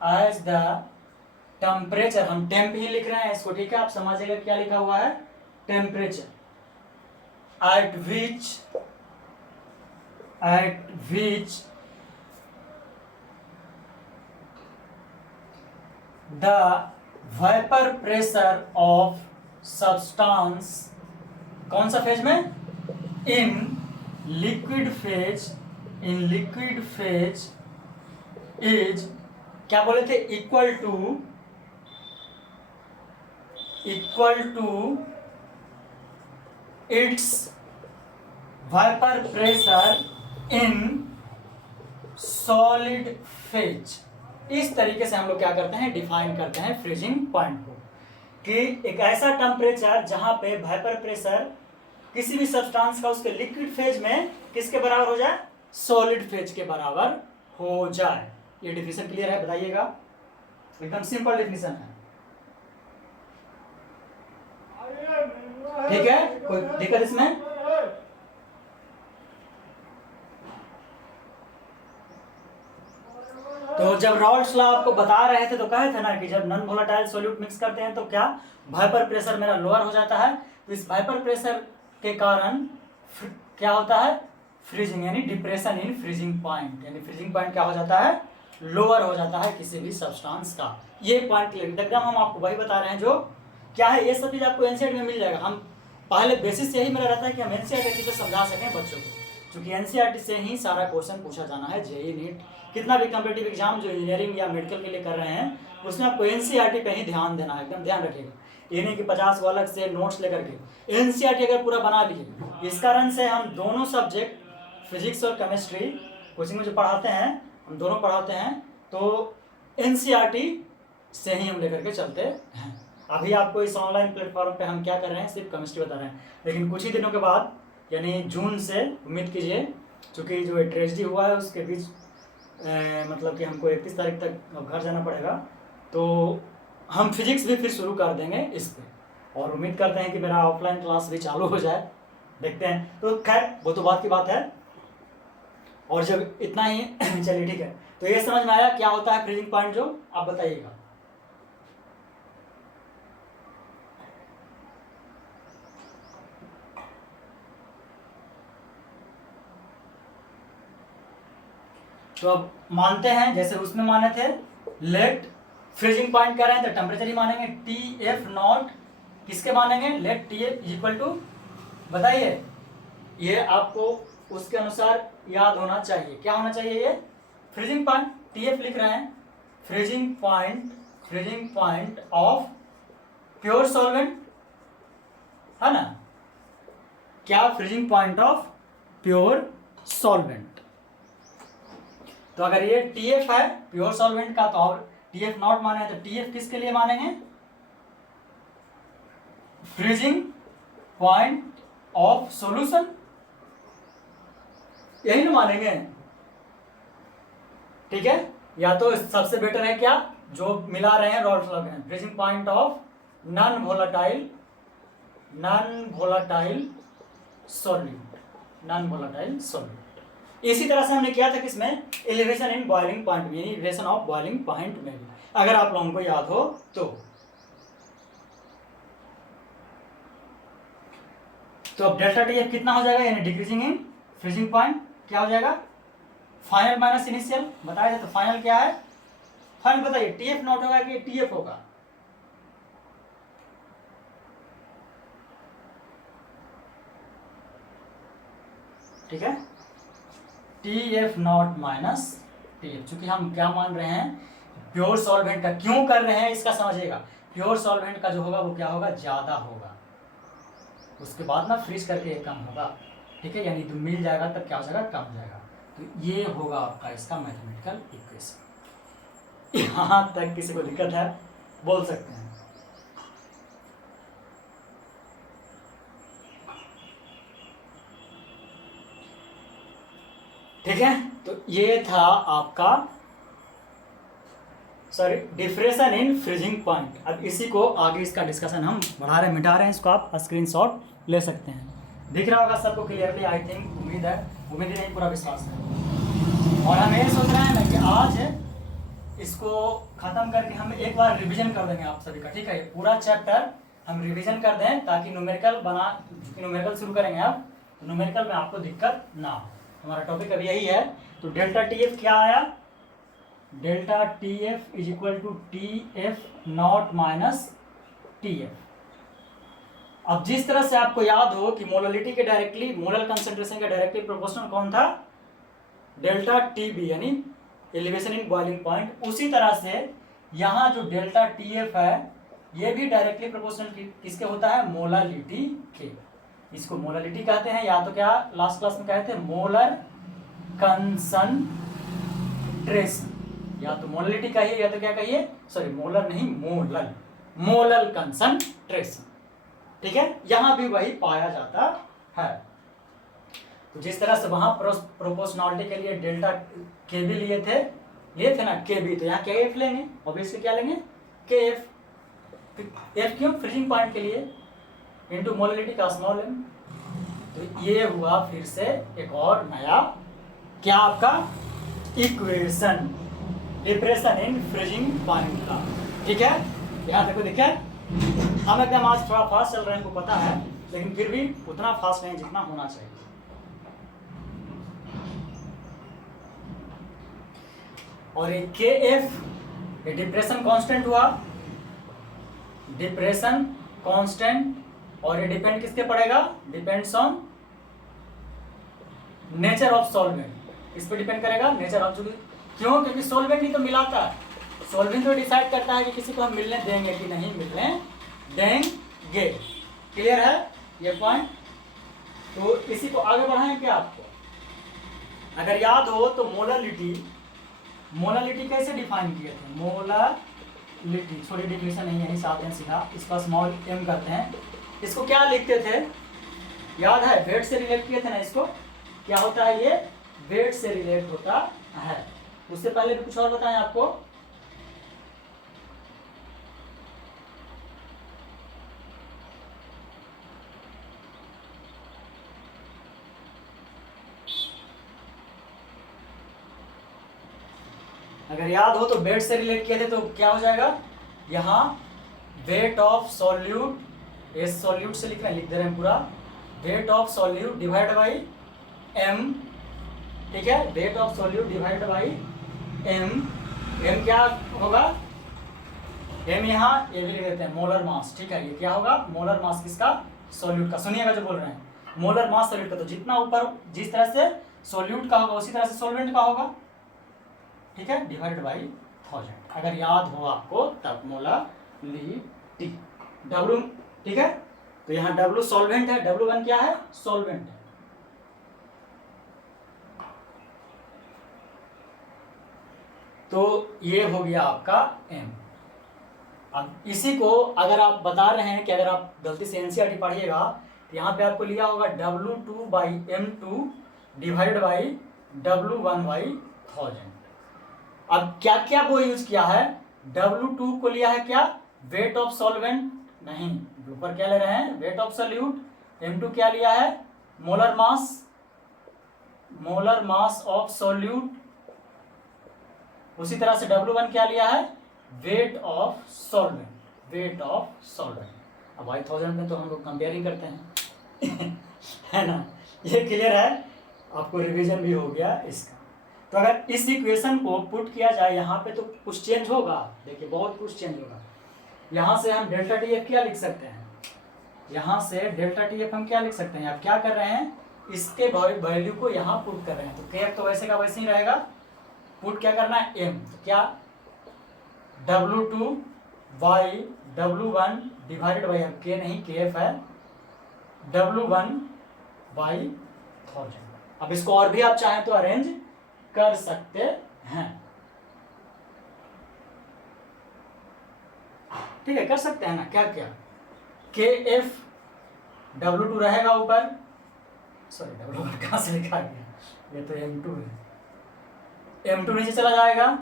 As the temperature, हम temp ही लिख रहे हैं इसको, ठीक है, आप समझिएगा क्या लिखा हुआ है, temperature at which the vapor pressure of substance, कौन सा फेज में, in liquid phase is, क्या बोले थे, equal to its vapour pressure in solid phase. इस तरीके से हम लोग क्या करते हैं, डिफाइन करते हैं फ्रीजिंग पॉइंट को, कि एक ऐसा टेम्परेचर जहां पे वाइपर प्रेशर किसी भी सब्सटेंस का उसके लिक्विड फेज में किसके बराबर हो जाए, सॉलिड फेज के बराबर हो जाए। ये डिफिनेशन क्लियर है, बताइएगा, एकदम सिंपल डिफिनेशन है, ठीक है, कोई दिक्कत इसमें? तो जब रॉल्स लॉ आपको बता रहे थे तो कहे थे ना कि जब नॉन वोलेटाइल सॉल्यूट मिक्स करते हैं तो क्या वाइपर प्रेशर मेरा लोअर हो जाता है, तो इस वाइपर प्रेशर के कारण क्या होता है, फ्रीजिंग, यानी डिप्रेशन इन फ्रीजिंग पॉइंट, यानी फ्रीजिंग पॉइंट क्या हो जाता है, लोअर हो जाता है किसी भी सब्सटेंस का। ये पॉइंट क्लियर, एकदम हम आपको वही बता रहे हैं जो क्या है, ये सब चीज़ आपको एनसीईआरटी में मिल जाएगा। हम पहले बेसिस यही मेरा रहता है कि हम एनसीईआरटी अच्छे से समझा सकें बच्चों को, क्योंकि एनसीईआरटी से ही सारा क्वेश्चन पूछा जाना है। जेईई नीट कितना भी कॉम्पिटिटिव एग्जाम जो इंजीनियरिंग या मेडिकल के लिए कर रहे हैं उसमें आपको एनसीईआरटी पे ही ध्यान देना है, एकदम ध्यान रखिएगा, ये नहीं कि 50 अलग से नोट्स लेकर के। एनसीईआरटी अगर पूरा बना लीजिए, इस कारण से हम दोनों सब्जेक्ट फिजिक्स और केमिस्ट्री कोचिंग में जो पढ़ाते हैं, हम दोनों पढ़ाते हैं, तो एनसीईआरटी से ही हम लेकर के चलते हैं। अभी आपको इस ऑनलाइन प्लेटफॉर्म पे हम क्या कर रहे हैं, सिर्फ केमिस्ट्री बता रहे हैं, लेकिन कुछ ही दिनों के बाद यानी जून से उम्मीद कीजिए, चूँकि जो ट्रेजेडी हुआ है उसके बीच मतलब कि हमको 31 तारीख तक घर जाना पड़ेगा, तो हम फिजिक्स भी फिर शुरू कर देंगे इस पर, और उम्मीद करते हैं कि मेरा ऑफलाइन क्लास भी चालू हो जाए, देखते हैं। तो खैर वो तो बात की बात है, और जब इतना ही चलिए ठीक है, तो ये समझ में आया क्या होता है फ्रीजिंग पॉइंट, जो आप बताइएगा। तो अब मानते हैं जैसे उसमें माने थे, लेट फ्रीजिंग पॉइंट कर रहे हैं तो टेम्परेचर ही मानेंगे, टी एफ नॉट किसके मानेंगे, let T F equal to, बताइए, ये आपको उसके अनुसार याद होना चाहिए, क्या होना चाहिए, ये फ्रीजिंग पॉइंट टी एफ लिख रहे हैं, freezing point of pure solvent, है ना, क्या, freezing point of pure solvent. तो अगर ये TF है प्योर सॉल्वेंट का, तो और TF नॉट माने तो TF किसके लिए मानेंगे, फ्रीजिंग पॉइंट ऑफ सॉल्यूशन, यही ना मानेंगे, ठीक है। या तो सबसे बेटर है क्या, जो मिला रहे हैं रॉल्स लॉ के, freezing point of non volatile solute. इसी तरह से हमने किया था किसमें, एलिवेशन इन बॉइलिंग पॉइंट में, यानी एलिवेशन ऑफ बॉइलिंग पॉइंट में भी, अगर आप लोगों को याद हो तो अब डेल्टा टी एफ कितना हो जाएगा, यानी डिक्रीजिंग इन फ्रीजिंग पॉइंट, क्या हो जाएगा, फाइनल माइनस इनिशियल, बताया था, तो फाइनल क्या है, फाइनल बताइए, टी एफ नॉट होगा कि टी एफ होगा, ठीक है, T F naught minus T F, चूंकि हम क्या मान रहे हैं, प्योर सॉल्वेंट का, क्यों कर रहे हैं इसका समझिएगा, प्योर सॉल्वेंट का जो होगा वो क्या होगा, ज़्यादा होगा, उसके बाद ना फ्रीज करके कम होगा, ठीक है, यानी तो मिल जाएगा तब क्या हो जाएगा, कम हो जाएगा, तो ये होगा आपका इसका मैथमेटिकल इक्वेशन। यहाँ तक किसी को दिक्कत है बोल सकते हैं। ठीक है, तो ये था आपका डिफ्रेशन इन फ्रीजिंग पॉइंट। अब इसी को आगे इसका डिस्कशन हम बढ़ा रहे हैं, मिटा रहे हैं, इसको आप स्क्रीनशॉट ले सकते हैं। दिख रहा होगा सबको क्लियरली, आई थिंक, उम्मीद है, उम्मीद नहीं पूरा विश्वास है। और हम ये सोच रहे हैं ना कि आज इसको खत्म करके हम एक बार रिवीजन कर देंगे आप सभी का, ठीक है। ये पूरा चैप्टर हम रिवीजन कर दें ताकि न्यूमेरिकल शुरू करेंगे अब, तो न्यूमेरिकल में आपको दिक्कत ना हो। हमारा टॉपिक अभी यही है। तो डेल्टा टी एफ क्या आया, delta T F is equal to T F naught minus T F. अब जिस तरह से आपको याद हो कि मोललिटी के डायरेक्टली, मोलर कंसंट्रेशन का डायरेक्टली प्रोपोर्शनल कौन था, डेल्टा टी बी यानी एलिवेशन इन बॉइलिंग पॉइंट, उसी तरह से यहाँ जो डेल्टा टी एफ है ये भी डायरेक्टली प्रोपोर्शनल किसके होता है, मोललिटी के। इसको मोललिटी कहते हैं, या तो क्या लास्ट क्लास में कहते हैं मोलर कंसंट्रेशन, या तो मोललिटी कहिए या तो क्या कहिए, सॉरी मोलर नहीं मोलर कंसंट्रेशन, ठीक है। यहां भी वही पाया जाता है। तो जिस तरह से वहां प्रोपोर्शनलिटी के लिए डेल्टा के भी लिए थे ना के बी, तो यहाँ के एफ लेंगे, ऑब्वियसली क्या लेंगे के एफ। एफ क्यों, फ्रीजिंग पॉइंट के लिए, इनटू मोललिटी का स्मॉल एम। तो ये हुआ फिर से एक और नया क्या आपका equation, depression in freezing point का, ठीक है। यहाँ देखो देखिए, हम एकदम आज थोड़ा फास्ट चल रहे हैं, हमको पता है, लेकिन फिर भी उतना फास्ट नहीं जितना होना चाहिए। और ये के एफ ये डिप्रेशन कांस्टेंट हुआ, डिप्रेशन कांस्टेंट, और ये डिपेंड किसके पड़ेगा, depends on nature of solvent. इस पे डिपेंड करेगा नेचर ऑफ, क्यों, क्योंकि सॉल्वेंट ही तो मिलाता है, सॉल्वेंट तो डिसाइड करता है कि किसी को हम मिलने देंगे कि नहीं मिलने देंगे। क्लियर है ये पॉइंट। तो इसी को आगे बढ़ाएं क्या आपको, अगर याद हो तो मोललिटी कैसे डिफाइन किए थे, मोललिटी, छोटी डिफिनेशन नहीं यही साथ में सीखा, इसका स्मॉल एम करते हैं। इसको क्या लिखते थे, याद है, वेट से रिलेट किए थे ना इसको, क्या होता है ये, वेट से रिलेट होता है। उससे पहले भी कुछ और बताएं आपको, अगर याद हो तो वेट से रिलेट किए थे तो क्या हो जाएगा, यहाँ weight of solute, S solute से लिख दे रहे हैं पूरा, weight of solute divide by M, ठीक है, weight of solute divide by M. M क्या होगा, एम यहाँ ये भी लिख देते हैं मोलर मास, ठीक है। ये क्या होगा, मोलर मास किसका, सॉल्यूट का। सुनिएगा जो बोल रहे हैं, मोलर मास सॉल्यूट का, तो जितना ऊपर जिस तरह से सॉल्यूट का होगा उसी तरह से सॉल्वेंट का होगा, ठीक है, डिवाइड बाई 1000। अगर याद हो आपको तब मोललिटी W, ठीक है। तो यहाँ W सॉल्वेंट है, W1 क्या है, सॉल्वेंट है। तो ये हो गया आपका M। अब इसी को अगर आप बता रहे हैं कि अगर आप गलती से एनसीईआरटी पढ़िएगा तो यहाँ पे आपको लिया होगा W2 by M2 divide by W1 by 1000। अब क्या क्या वो यूज किया है, W2 को लिया है क्या, वेट ऑफ सॉल्वेंट, नहीं, ऊपर क्या ले रहे हैं, वेट ऑफ सॉल्यूट। M2 क्या लिया है, मोलर मास ऑफ सॉल्यूट। उसी तरह से W1 क्या लिया है, वेट ऑफ सॉल्वेंट। अब भाई 1000 में तो हम लोग कंपेयरिंग करते हैं है ना, ये क्लियर है, आपको रिवीजन भी हो गया इसका। तो अगर इस इक्वेशन को पुट किया जाए यहाँ पे तो कुछ चेंज होगा, देखिए बहुत कुछ चेंज होगा। यहाँ से हम डेल्टा टी एफ क्या लिख सकते हैं, यहाँ से डेल्टा टी एफ हम क्या लिख सकते हैं, आप क्या कर रहे हैं, इसके वैल्यू को यहाँ पुट कर रहे हैं। तो के एफ तो वैसे का वैसे ही रहेगा, पुट क्या करना है, एम, तो क्या W2 by W1 divided by, अब के नहीं के एफ है, W1 बाई 1000। अब इसको और भी आप चाहें तो अरेंज कर सकते हैं, ठीक है, कर सकते हैं ना, क्या क्या, के एफ W2 रहेगा ऊपर, सॉरी W1 कहाँ से लिखा गया, ये तो M2 है, M2 नीचे चला जाएगा,